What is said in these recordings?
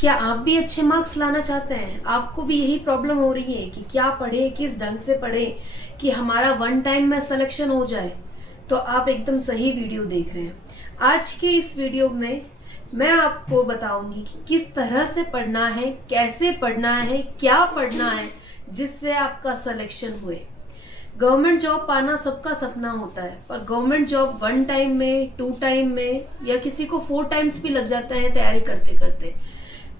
क्या आप भी अच्छे मार्क्स लाना चाहते हैं? आपको भी यही प्रॉब्लम हो रही है कि क्या पढ़े, किस ढंग से पढ़े कि हमारा वन टाइम में सिलेक्शन हो जाए? तो आप एकदम सही वीडियो देख रहे हैं। आज के इस वीडियो में मैं आपको बताऊंगी कि किस तरह से पढ़ना है, कैसे पढ़ना है, क्या पढ़ना है जिससे आपका सिलेक्शन हुए। गवर्नमेंट जॉब पाना सबका सपना होता है, पर गवर्नमेंट जॉब वन टाइम में, टू टाइम में या किसी को 4 टाइम्स भी लग जाता है तैयारी करते करते।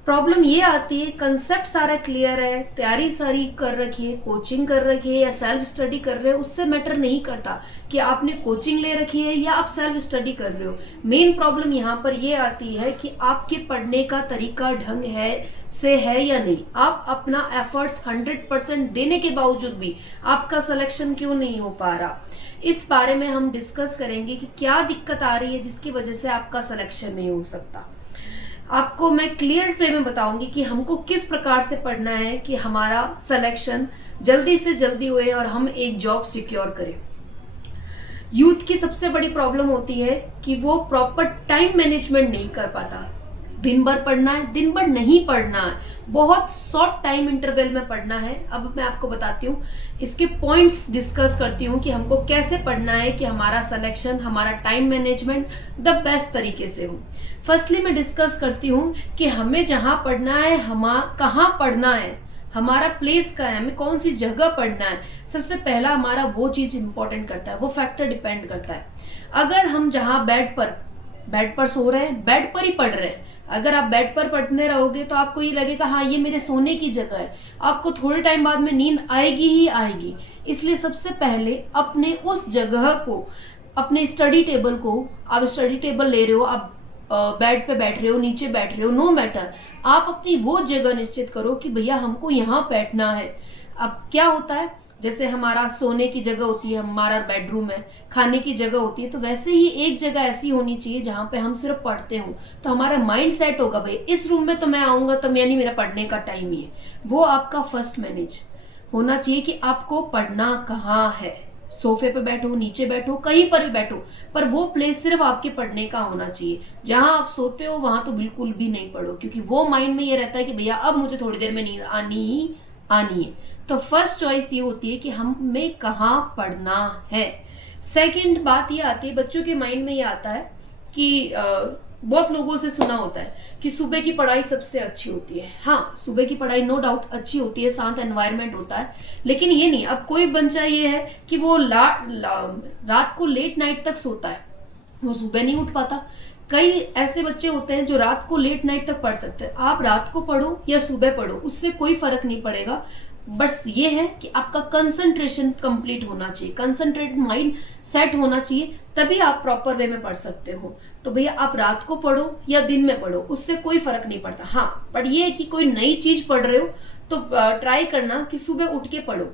प्रॉब्लम ये आती है, कंसेप्ट सारा क्लियर है, तैयारी सारी कर रखी है, कोचिंग कर रखी है या सेल्फ स्टडी कर रहे हो, उससे मैटर नहीं करता कि आपने कोचिंग ले रखी है या आप सेल्फ स्टडी कर रहे हो। मेन प्रॉब्लम यहाँ पर ये आती है कि आपके पढ़ने का तरीका ढंग है या नहीं। आप अपना एफर्ट्स 100% देने के बावजूद भी आपका सिलेक्शन क्यों नहीं हो पा रहा। इस बारे में हम डिस्कस करेंगे कि क्या दिक्कत आ रही है जिसकी वजह से आपका सिलेक्शन नहीं हो सकता। आपको मैं क्लियर वे में बताऊंगी कि हमको किस प्रकार से पढ़ना है कि हमारा सिलेक्शन जल्दी से जल्दी हुए और हम एक जॉब सिक्योर करें। यूथ की सबसे बड़ी प्रॉब्लम होती है कि वो प्रॉपर टाइम मैनेजमेंट नहीं कर पाता। दिन भर पढ़ना है, दिन भर नहीं पढ़ना है, बहुत शॉर्ट टाइम इंटरवल में पढ़ना है। अब मैं आपको बताती हूँ, इसके पॉइंट्स डिस्कस करती हूँ कि हमको कैसे पढ़ना है कि हमारा सिलेक्शन, हमारा टाइम मैनेजमेंट द बेस्ट तरीके से हो। फर्स्टली मैं डिस्कस करती हूँ कि हमें जहाँ पढ़ना है, कहाँ पढ़ना है, हमारा प्लेस का है, हमें कौन सी जगह पढ़ना है। सबसे पहला हमारा वो चीज़ इंपॉर्टेंट करता है, वो फैक्टर डिपेंड करता है। अगर हम जहाँ बेड पर सो रहे हैं, बेड पर ही पढ़ रहे हैं, अगर आप बेड पर पढ़ने रहोगे तो आपको ये लगेगा हाँ ये मेरे सोने की जगह है। आपको थोड़े टाइम बाद में नींद आएगी ही आएगी। इसलिए सबसे पहले अपने उस जगह को, अपने स्टडी टेबल को, आप स्टडी टेबल ले रहे हो, आप बेड पे बैठ रहे हो, नीचे बैठ रहे हो, नो मैटर, आप अपनी वो जगह निश्चित करो कि भैया हमको यहाँ बैठना है। अब क्या होता है, जैसे हमारा सोने की जगह होती है, हमारा बेडरूम है, खाने की जगह होती है, तो वैसे ही एक जगह ऐसी होनी चाहिए जहाँ पे हम सिर्फ पढ़ते हो, तो हमारा माइंड सेट होगा भाई इस रूम में तो मैं आऊँगा तो यानी मेरा पढ़ने का टाइम ही है। वो आपका फर्स्ट मैनेज होना चाहिए कि आपको पढ़ना कहाँ है। सोफे पे बैठो, नीचे बैठो, कहीं पर भी बैठो, पर वो प्लेस सिर्फ आपके पढ़ने का होना चाहिए। जहां आप सोते हो वहां तो बिल्कुल भी नहीं पढ़ो, क्योंकि वो माइंड में ये रहता है कि भैया अब मुझे थोड़ी देर में नींद आनी है। तो फर्स्ट चॉइस ये होती है कि हमें कहाँ पढ़ना है। सेकंड बात ये आती है, बच्चों के माइंड में ये आता है कि बहुत लोगों से सुना होता है कि सुबह की पढ़ाई सबसे अच्छी होती है। हाँ, सुबह की पढ़ाई नो डाउट अच्छी होती है, शांत एनवायरनमेंट होता है, लेकिन ये नहीं। अब कोई बच्चा ये है कि वो रात को लेट नाइट तक सोता है, वो सुबह नहीं उठ पाता। कई ऐसे बच्चे होते हैं जो रात को लेट नाइट तक पढ़ सकते हैं। आप रात को पढ़ो या सुबह पढ़ो, उससे कोई फर्क नहीं पड़ेगा। बस ये है कि आपका कंसंट्रेशन कंप्लीट होना चाहिए, कंसंट्रेट माइंड सेट होना चाहिए, तभी आप प्रॉपर वे में पढ़ सकते हो। तो भैया आप रात को पढ़ो या दिन में पढ़ो, उससे कोई फर्क नहीं पड़ता। हाँ, पर ये है कि कोई नई चीज पढ़ रहे हो तो ट्राई करना कि सुबह उठ के पढ़ो।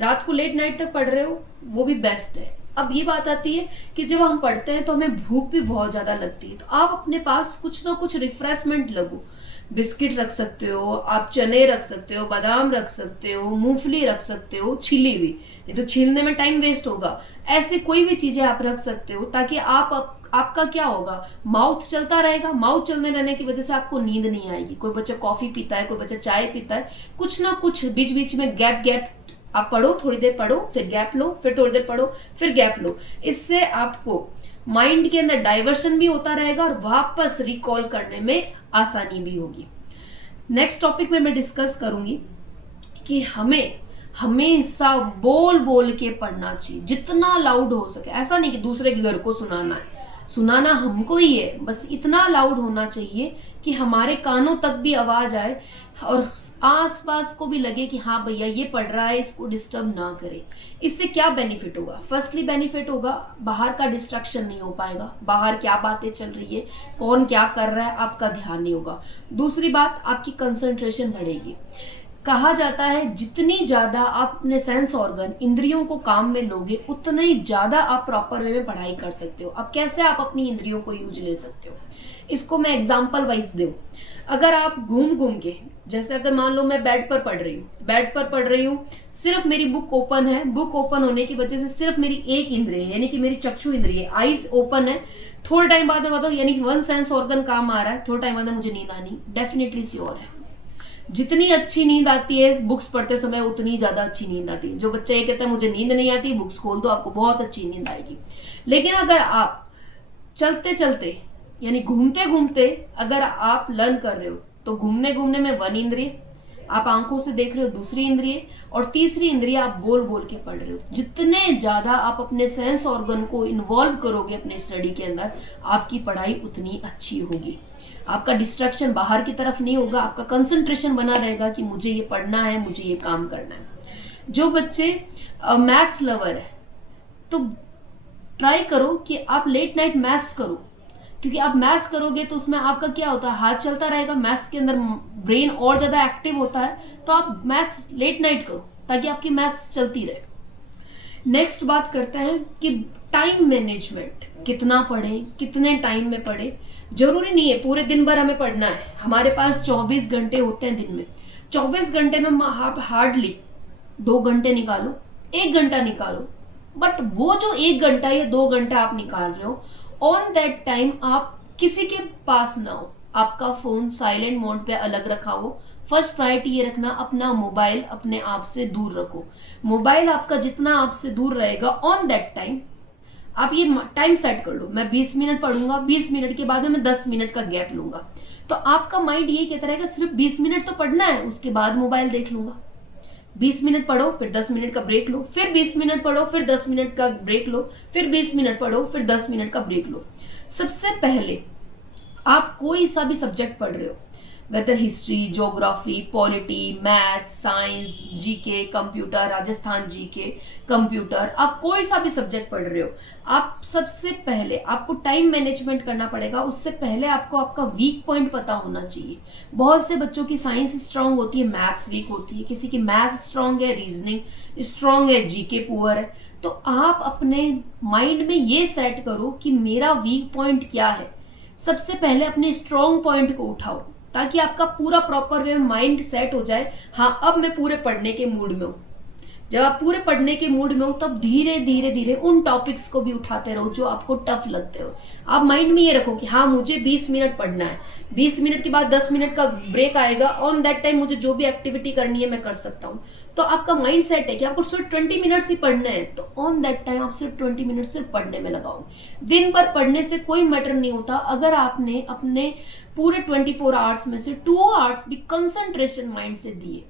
रात को लेट नाइट तक पढ़ रहे हो वो भी बेस्ट है। अब ये बात आती है कि जब हम पढ़ते हैं तो हमें भूख भी बहुत ज्यादा लगती है, तो आप अपने पास कुछ ना कुछ रिफ्रेशमेंट लगो। बिस्किट रख सकते हो, आप चने रख सकते हो, बादाम रख सकते हो, मूंगफली रख सकते हो छिली हुई, नहीं तो छीलने में टाइम वेस्ट होगा। ऐसे कोई भी चीजें आप रख सकते हो ताकि आपका क्या होगा, माउथ चलता रहेगा। माउथ चलने रहने की वजह से आपको नींद नहीं आएगी। कोई बच्चा कॉफी पीता है, कोई बच्चा चाय पीता है, कुछ ना कुछ बीच बीच में गैप आप पढ़ो, थोड़ी देर पढ़ो, फिर गैप लो, फिर थोड़ी देर पढ़ो, फिर गैप लो। इससे आपको माइंड के अंदर डाइवर्शन भी होता रहेगा और वापस रिकॉल करने में आसानी भी होगी। नेक्स्ट टॉपिक में मैं डिस्कस करूंगी कि हमें हमेशा बोल बोल के पढ़ना चाहिए, जितना लाउड हो सके। ऐसा नहीं कि दूसरे के घर को सुनाना है, सुनाना हमको ही है, बस इतना लाउड होना चाहिए कि हमारे कानों तक भी आवाज आए और आसपास को भी लगे कि हाँ भैया ये पढ़ रहा है, इसको डिस्टर्ब ना करे। इससे क्या बेनिफिट होगा? फर्स्टली बेनिफिट होगा, बाहर का डिस्ट्रैक्शन नहीं हो पाएगा, बाहर क्या बातें चल रही है, कौन क्या कर रहा है, आपका ध्यान नहीं होगा। दूसरी बात, आपकी कंसंट्रेशन बढ़ेगी। कहा जाता है जितनी ज्यादा आप अपने सेंस ऑर्गन, इंद्रियों को काम में लोगे, उतना ही ज्यादा आप प्रॉपर वे में पढ़ाई कर सकते हो। अब कैसे आप अपनी इंद्रियों को यूज ले सकते हो? इसको मैं एग्जाम्पल वाइज दूं, अगर आप घूम घूम के, जैसे अगर मान लो मैं बेड पर पढ़ रही हूँ, सिर्फ मेरी बुक ओपन है, बुक ओपन होने की वजह से सिर्फ मेरी एक इंद्रिय यानी कि मेरी चक्षु इंद्रिय आईज ओपन है, थोड़े टाइम बाद में बताओ यानी कि वन सेंस ऑर्गन काम आ रहा है, थोड़े टाइम बाद में मुझे नींद आनी डेफिनेटली श्योर है। जितनी अच्छी नींद आती है बुक्स पढ़ते समय उतनी ज्यादा अच्छी नींद आती है। जो बच्चा ये कहता है मुझे नींद नहीं आती, बुक्स खोल दो आपको बहुत अच्छी नींद आएगी। लेकिन अगर आप चलते चलते यानी घूमते घूमते अगर आप लर्न कर रहे हो तो घूमने घूमने में वन इंद्रिय, आप आंखों से देख रहे हो दूसरी इंद्रिय, और तीसरी इंद्रिय आप बोल बोल के पढ़ रहे हो। जितने ज्यादा आप अपने सेंस ऑर्गन को इन्वॉल्व करोगे अपने स्टडी के अंदर, आपकी पढ़ाई उतनी अच्छी होगी। आपका डिस्ट्रैक्शन बाहर की तरफ नहीं होगा, आपका कंसंट्रेशन बना रहेगा कि मुझे ये पढ़ना है, मुझे ये काम करना है। जो बच्चे मैथ्स लवर है तो ट्राई करो कि आप लेट नाइट मैथ्स करो, क्योंकि आप मैथ्स करोगे तो उसमें आपका क्या होता है, हाथ चलता रहेगा, मैथ्स के अंदर ब्रेन और ज्यादा एक्टिव होता है। तो आप मैथ्स लेट नाइट करो ताकि आपकी मैथ्स चलती रहे। नेक्स्ट बात करते हैं कि टाइम मैनेजमेंट, कितना पढ़ें, कितने टाइम में पढ़ें। जरूरी नहीं है पूरे दिन भर हमें पढ़ना है, हमारे पास 24 घंटे होते हैं दिन में। 24 घंटे में आप हार्डली 2 घंटे निकालो, 1 घंटा निकालो, बट वो जो 1 घंटा या 2 घंटा आप निकाल रहे हो, ऑन दैट टाइम आप किसी के पास ना हो, आपका फोन साइलेंट मोड पे अलग रखा हो। फर्स्ट प्रायोरिटी ये रखना, अपना मोबाइल अपने आप से दूर रखो। मोबाइल आपका जितना आपसे दूर रहेगा, ऑन दैट टाइम आप ये टाइम सेट कर लो, मैं 20 मिनट पढ़ूंगा, 20 मिनट के बाद में मैं 10 मिनट का गैप लूंगा। तो आपका माइंड ये कहता रहेगा सिर्फ 20 मिनट तो पढ़ना है, उसके बाद मोबाइल देख लूंगा। 20 मिनट पढ़ो, फिर 10 मिनट का ब्रेक लो, फिर 20 मिनट पढ़ो, फिर 10 मिनट का ब्रेक लो, फिर 20 मिनट पढ़ो, फिर 10 मिनट का ब्रेक लो। सबसे पहले आप कोई सा भी सब्जेक्ट पढ़ रहे हो, whether history, geography, polity, math, science, GK, computer, Rajasthan GK, computer, आप कोई सा भी सब्जेक्ट पढ़ रहे हो, आप सबसे पहले आपको टाइम मैनेजमेंट करना पड़ेगा। उससे पहले आपको आपका वीक पॉइंट पता होना चाहिए। बहुत से बच्चों की साइंस स्ट्रांग होती है, मैथ्स वीक होती है, किसी की मैथ स्ट्रांग है, रीजनिंग स्ट्रांग है, जीके पुअर है। तो आप अपने माइंड में ये सेट करो कि मेरा वीक पॉइंट क्या है। सबसे पहले अपने स्ट्रॉन्ग पॉइंट को उठाओ ताकि आपका पूरा प्रॉपर वे माइंड सेट हो जाए। हाँ, अब मैं पूरे पढ़ने के मूड में हूँ। जब आप पूरे पढ़ने के मूड में हो तब धीरे धीरे धीरे उन टॉपिक्स को भी उठाते रहो जो आपको टफ लगते हो। आप माइंड में ये रखो कि हाँ मुझे 20 मिनट पढ़ना है, 20 मिनट के बाद 10 मिनट का ब्रेक आएगा, ऑन दैट टाइम मुझे जो भी एक्टिविटी करनी है मैं कर सकता हूँ। तो आपका माइंड सेट है कि आपको सिर्फ 20 मिनट्स ही पढ़ना है, तो ऑन दैट टाइम आप सिर्फ 20 मिनट सिर्फ पढ़ने में लगाओ। दिन भर पढ़ने से कोई मैटर नहीं होता अगर आपने अपने पूरे 24 आवर्स में से 2 आवर्स भी कंसंट्रेशन माइंड से दिए।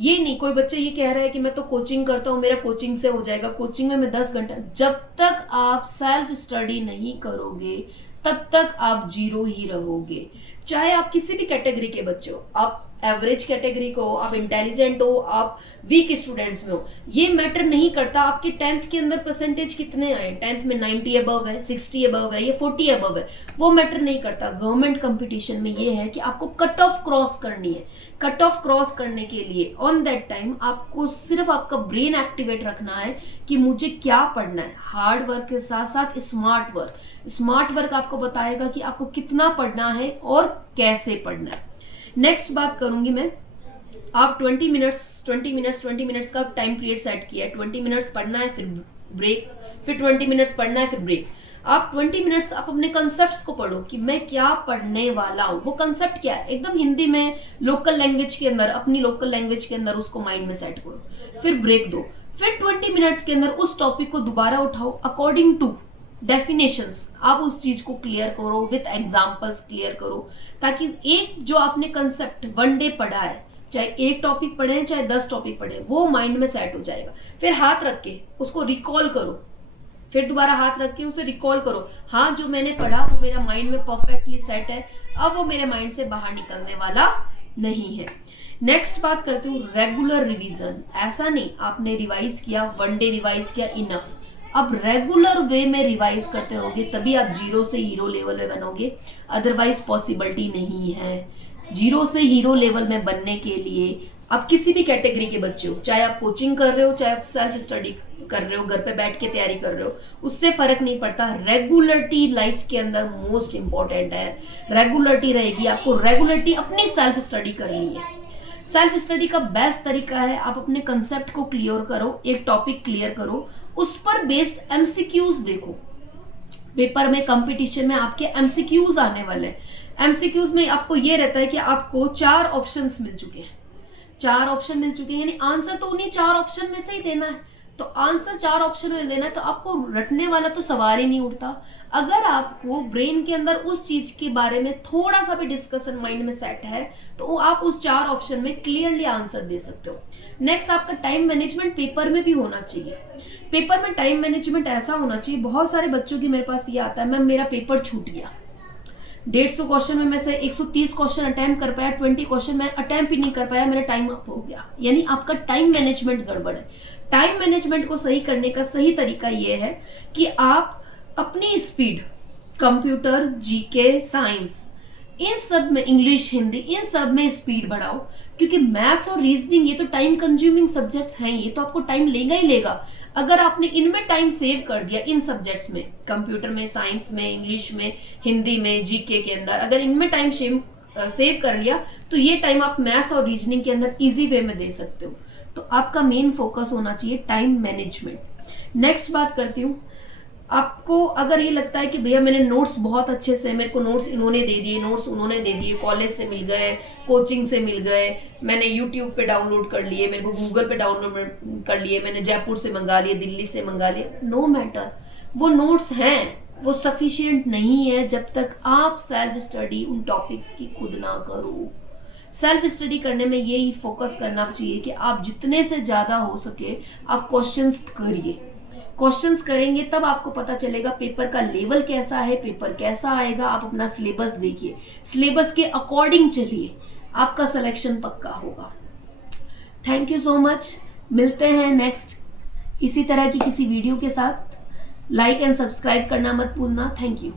ये नहीं कोई बच्चे ये कह रहा है कि मैं तो कोचिंग करता हूँ, मेरा कोचिंग से हो जाएगा, कोचिंग में मैं 10 घंटा। जब तक आप सेल्फ स्टडी नहीं करोगे तब तक आप जीरो ही रहोगे। चाहे आप किसी भी कैटेगरी के बच्चे हो, आप एवरेज कैटेगरी को, आप इंटेलिजेंट हो, आप वीक स्टूडेंट्स में हो, ये मैटर नहीं करता आपके 10th के अंदर परसेंटेज कितने आए। 10th में 90 अबव है, 60 अबव है या 40 अबव है, वो मैटर नहीं करता। गवर्नमेंट कंपटीशन में ये है कि आपको कट ऑफ क्रॉस करनी है। कट ऑफ क्रॉस करने के लिए ऑन दैट टाइम आपको सिर्फ आपका ब्रेन एक्टिवेट रखना है कि मुझे क्या पढ़ना है। हार्ड वर्क के साथ साथ स्मार्ट वर्क, स्मार्ट वर्क आपको बताएगा कि आपको कितना पढ़ना है और कैसे पढ़ना है। नेक्स्ट बात करूंगी मैं, आप 20 मिनट्स का टाइम पीरियड सेट किया है। 20 मिनट्स पढ़ना है, फिर ब्रेक, फिर 20 मिनट्स पढ़ना है, फिर ब्रेक। आप 20 मिनट्स आप अपने कंसेप्ट्स को पढ़ो कि मैं क्या पढ़ने वाला हूँ। वो कंसेप्ट क्या है, एकदम हिंदी में, लोकल लैंग्वेज के अंदर, अपनी लोकल लैंग्वेज के अंदर उसको माइंड में सेट करो। फिर ब्रेक दो, फिर 20 मिनट्स के अंदर उस टॉपिक को दोबारा उठाओ अकॉर्डिंग टू डेफिनेशंस। आप उस चीज को क्लियर करो, विथ एग्जांपल्स क्लियर करो, ताकि एक जो आपने कंसेप्ट वन डे पढ़ा है, चाहे एक टॉपिक पढ़े हैं चाहे 10 टॉपिक पढ़े, वो माइंड में सेट हो जाएगा। फिर हाथ रख के उसको रिकॉल करो, फिर दोबारा हाथ रख के उसे रिकॉल करो। हाँ, जो मैंने पढ़ा वो मेरा माइंड में परफेक्टली सेट है, अब वो मेरे माइंड से बाहर निकलने वाला नहीं है। नेक्स्ट बात करते हूँ रेगुलर रिवीजन। ऐसा नहीं आपने रिवाइज किया, वन डे रिवाइज किया, इनफ। अब रेगुलर वे में रिवाइज करते रहोगे तभी आप जीरो से हीरो लेवल में बनोगे, अदरवाइज पॉसिबिलिटी नहीं है। जीरो से हीरो लेवल में बनने के लिए आप किसी भी कैटेगरी के बच्चे हो, चाहे आप कोचिंग कर रहे हो, चाहे आप सेल्फ स्टडी कर रहे हो, घर पे बैठ के तैयारी कर रहे हो, उससे फर्क नहीं पड़ता। रेगुलरिटी लाइफ के अंदर मोस्ट इंपॉर्टेंट है। रेगुलरिटी रहेगी, आपको रेगुलरिटी अपनी सेल्फ स्टडी करनी है। सेल्फ स्टडी का बेस्ट तरीका है, आप अपने कंसेप्ट को क्लियर करो, एक टॉपिक क्लियर करो, उस पर बेस्ड एमसीक्यूज देखो। पेपर में, कंपटीशन में आपके एमसीक्यूज आने वाले हैं। एमसीक्यूज में आपको ये रहता है कि आपको 4 ऑप्शंस मिल चुके हैं, 4 ऑप्शन मिल चुके हैं, यानी आंसर तो उन्हीं 4 ऑप्शन में से ही देना है। तो आंसर 4 ऑप्शन में देना है, तो आपको रटने वाला तो सवाल ही नहीं उठता। अगर आपको ब्रेन के अंदर उस चीज के बारे में थोड़ा सा भी डिस्कशन माइंड में सेट है, तो आप उस 4 ऑप्शन में क्लियरली आंसर दे सकते हो। नेक्स्ट, आपका टाइम मैनेजमेंट पेपर में भी होना चाहिए। पेपर में टाइम मैनेजमेंट ऐसा होना चाहिए, बहुत सारे बच्चों की मेरे पास ये आता है, मैम मेरा पेपर छूट गया, 150 क्वेश्चन में से 130 क्वेश्चन अटेम्प्ट कर पाया, 20 क्वेश्चन मैं अटेम्प्ट ही नहीं कर पाया, मेरा टाइम अप हो गया। यानी आपका टाइम मैनेजमेंट गड़बड़ है। टाइम मैनेजमेंट को सही करने का सही तरीका ये है कि आप अपनी स्पीड, कंप्यूटर, जीके, साइंस, इन सब में, इंग्लिश, हिंदी, इन सब में स्पीड बढ़ाओ। क्योंकि मैथ्स और रीजनिंग ये तो टाइम कंज्यूमिंग सब्जेक्ट्स हैं, ये तो आपको टाइम लेगा ही लेगा। अगर आपने इनमें टाइम सेव कर दिया, इन सब्जेक्ट्स में, कंप्यूटर में, साइंस में, इंग्लिश में, हिंदी में, जीके के अंदर, अगर इनमें टाइम सेव कर लिया, तो ये टाइम आप मैथ्स और रीजनिंग के अंदर इजी वे में दे सकते हो। तो आपका मेन फोकस होना चाहिए टाइम मैनेजमेंट। नेक्स्ट बात करती हूँ, आपको अगर ये लगता है कि भैया मैंने नोट्स बहुत अच्छे से, मेरे को नोट्स इन्होंने दे दिए, नोट्स उन्होंने दे दिए, कॉलेज से मिल गए, कोचिंग से मिल गए, मैंने यूट्यूब पे डाउनलोड कर लिए, मेरे को गूगल पे डाउनलोड कर लिए, मैंने जयपुर से मंगा लिए, दिल्ली से मंगा लिए, नो मैटर, वो नोट्स हैं, वो सफिशिएंट नहीं है जब तक आप सेल्फ स्टडी उन टॉपिक्स की खुद ना करो। सेल्फ स्टडी करने में यही फोकस करना चाहिए कि आप जितने से ज्यादा हो सके आप क्वेश्चंस करिए। क्वेश्चंस करेंगे तब आपको पता चलेगा पेपर का लेवल कैसा है, पेपर कैसा आएगा। आप अपना सिलेबस देखिए, सिलेबस के अकॉर्डिंग चलिए, आपका सिलेक्शन पक्का होगा। थैंक यू सो मच, मिलते हैं नेक्स्ट इसी तरह की किसी वीडियो के साथ। लाइक एंड सब्सक्राइब करना मत भूलना। Thank you.